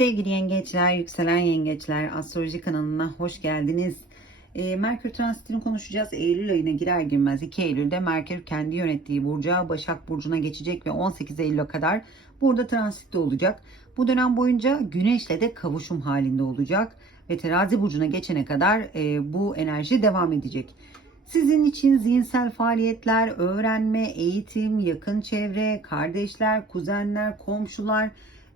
Sevgili yengeçler, yükselen yengeçler, astroloji kanalına hoş geldiniz. Ee, Merkür transitini konuşacağız. Eylül ayına girer girmez 2 Eylül'de Merkür kendi yönettiği burca Başak Burcu'na geçecek ve 18 Eylül'e kadar burada transitte olacak. Bu dönem boyunca Güneş'le de kavuşum halinde olacak ve Terazi Burcu'na geçene kadar e, bu enerji devam edecek. Sizin için zihinsel faaliyetler, öğrenme, eğitim, yakın çevre, kardeşler, kuzenler, komşular,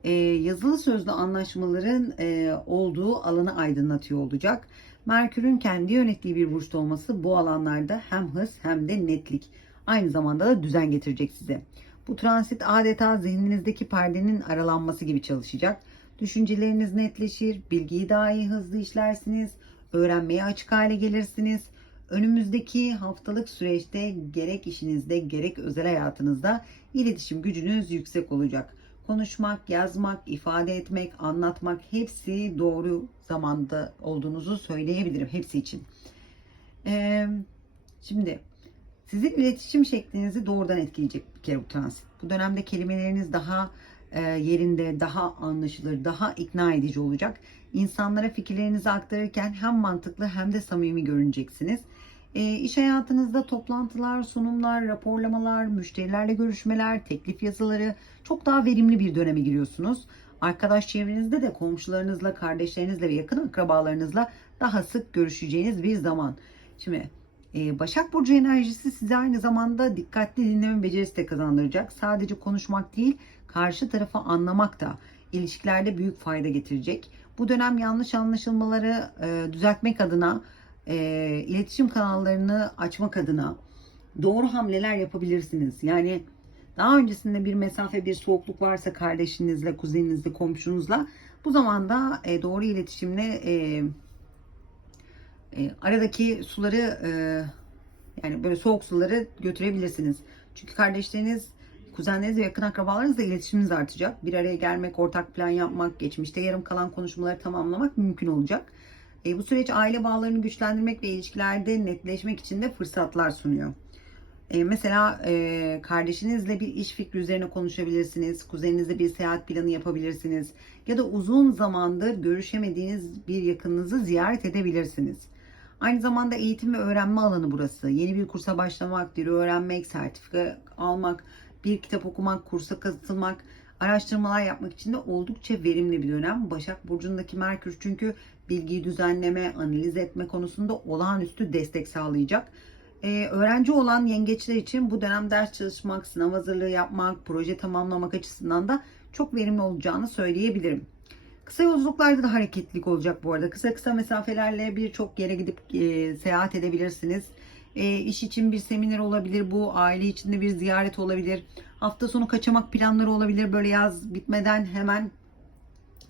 e, yazılı sözlü anlaşmaların e, olduğu alanı aydınlatıyor olacak. Merkür'ün kendi yönettiği bir burçta olması bu alanlarda hem hız hem de netlik. Aynı zamanda da düzen getirecek size. Bu transit adeta zihninizdeki perdenin aralanması gibi çalışacak. Düşünceleriniz netleşir, bilgiyi daha iyi hızlı işlersiniz, öğrenmeye açık hale gelirsiniz. Önümüzdeki haftalık süreçte gerek işinizde gerek özel hayatınızda iletişim gücünüz yüksek olacak. Konuşmak, yazmak, ifade etmek, anlatmak hepsi doğru zamanda olduğunuzu söyleyebilirim hepsi için. Ee, şimdi sizin iletişim şeklinizi doğrudan etkileyecek bir kere bu transit. Bu dönemde kelimeleriniz daha e, yerinde, daha anlaşılır, daha ikna edici olacak. İnsanlara fikirlerinizi aktarırken hem mantıklı hem de samimi görüneceksiniz. E, iş hayatınızda toplantılar, sunumlar, raporlamalar, müşterilerle görüşmeler, teklif yazıları çok daha verimli bir döneme giriyorsunuz. Arkadaş çevrenizde de komşularınızla, kardeşlerinizle ve yakın akrabalarınızla daha sık görüşeceğiniz bir zaman. Şimdi e, Başak Burcu enerjisi size aynı zamanda dikkatli dinleme becerisi de kazandıracak. Sadece konuşmak değil, karşı tarafı anlamak da ilişkilerde büyük fayda getirecek. Bu dönem yanlış anlaşılmaları e, düzeltmek adına, e, iletişim kanallarını açmak adına doğru hamleler yapabilirsiniz. Yani daha öncesinde bir mesafe, bir soğukluk varsa kardeşinizle, kuzeninizle, komşunuzla bu zamanda e, doğru iletişimle e, e, aradaki suları e, yani böyle soğuk suları götürebilirsiniz. Çünkü kardeşleriniz, kuzenleriniz ve yakın akrabalarınızla iletişiminiz artacak. Bir araya gelmek, ortak plan yapmak, geçmişte yarım kalan konuşmaları tamamlamak mümkün olacak. E, bu süreç aile bağlarını güçlendirmek ve ilişkilerde netleşmek için de fırsatlar sunuyor. E, mesela e, kardeşinizle bir iş fikri üzerine konuşabilirsiniz. Kuzeninizle bir seyahat planı yapabilirsiniz. Ya da uzun zamandır görüşemediğiniz bir yakınınızı ziyaret edebilirsiniz. Aynı zamanda eğitim ve öğrenme alanı burası. Yeni bir kursa başlamak, dil öğrenmek, sertifika almak, bir kitap okumak, kursa katılmak, araştırmalar yapmak için de oldukça verimli bir dönem. Başak Burcu'ndaki Merkür çünkü bilgiyi düzenleme, analiz etme konusunda olağanüstü destek sağlayacak. Ee, öğrenci olan yengeçler için bu dönem ders çalışmak, sınav hazırlığı yapmak, proje tamamlamak açısından da çok verimli olacağını söyleyebilirim. Kısa yolculuklarda da hareketlilik olacak bu arada. Kısa kısa mesafelerle birçok yere gidip e, seyahat edebilirsiniz. E, iş için bir seminer olabilir bu, aile içinde bir ziyaret olabilir. Hafta sonu kaçamak planları olabilir. Böyle yaz bitmeden hemen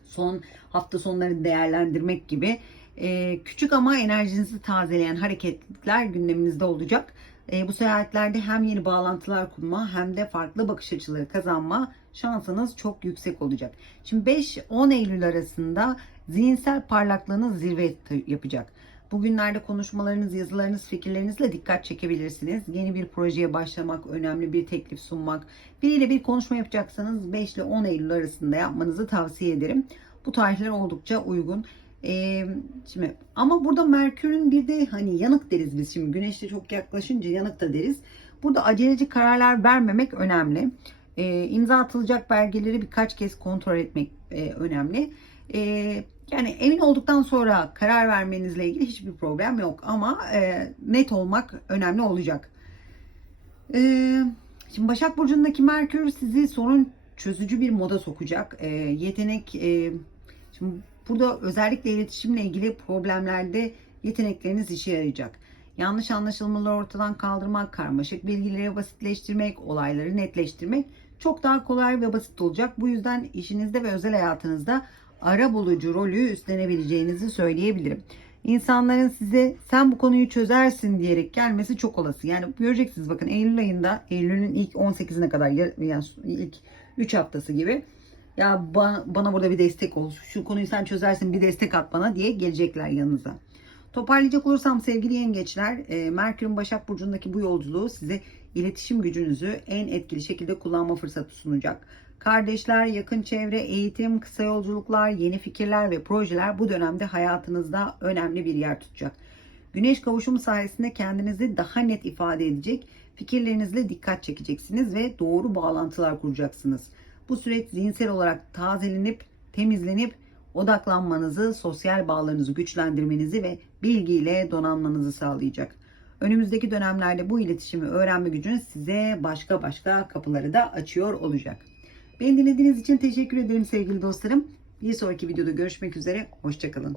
son hafta sonları değerlendirmek gibi. E, küçük ama enerjinizi tazeleyen hareketler gündeminizde olacak. E, bu seyahatlerde hem yeni bağlantılar kurma hem de farklı bakış açıları kazanma şansınız çok yüksek olacak. Şimdi 5-10 Eylül arasında zihinsel parlaklığınız zirve yapacak. Bugünlerde konuşmalarınız, yazılarınız, fikirlerinizle dikkat çekebilirsiniz. Yeni bir projeye başlamak, önemli bir teklif sunmak, biriyle bir konuşma yapacaksanız 5 ile 10 Eylül arasında yapmanızı tavsiye ederim. Bu tarihler oldukça uygun. Ee, şimdi ama burada Merkür'ün bir de hani yanık deriz biz şimdi güneşle çok yaklaşınca yanık da deriz. Burada aceleci kararlar vermemek önemli. Ee, imza atılacak belgeleri birkaç kez kontrol etmek e, önemli. Ee, yani emin olduktan sonra karar vermenizle ilgili hiçbir problem yok ama e, net olmak önemli olacak. Ee, şimdi Başak Burcu'ndaki Merkür sizi sorun çözücü bir moda sokacak. Ee, yetenek e, şimdi burada özellikle iletişimle ilgili problemlerde yetenekleriniz işe yarayacak. Yanlış anlaşılmaları ortadan kaldırmak, karmaşık bilgileri basitleştirmek, olayları netleştirmek çok daha kolay ve basit olacak. Bu yüzden işinizde ve özel hayatınızda ara bulucu rolü üstlenebileceğinizi söyleyebilirim. İnsanların size sen bu konuyu çözersin diyerek gelmesi çok olası. Yani göreceksiniz bakın Eylül ayında Eylül'ün ilk 18'ine kadar yani ilk 3 haftası gibi ya bana, bana burada bir destek ol. Şu konuyu sen çözersin bir destek at bana diye gelecekler yanınıza. Toparlayacak olursam sevgili yengeçler, e, Merkür'ün Başak Burcu'ndaki bu yolculuğu size iletişim gücünüzü en etkili şekilde kullanma fırsatı sunacak. Kardeşler, yakın çevre, eğitim, kısa yolculuklar, yeni fikirler ve projeler bu dönemde hayatınızda önemli bir yer tutacak. Güneş kavuşumu sayesinde kendinizi daha net ifade edecek, fikirlerinizle dikkat çekeceksiniz ve doğru bağlantılar kuracaksınız. Bu süreç zihinsel olarak tazelenip, temizlenip odaklanmanızı, sosyal bağlarınızı güçlendirmenizi ve bilgiyle donanmanızı sağlayacak. Önümüzdeki dönemlerde bu iletişimi öğrenme gücünüz size başka başka kapıları da açıyor olacak. Beni dinlediğiniz için teşekkür ederim sevgili dostlarım. Bir sonraki videoda görüşmek üzere. Hoşçakalın.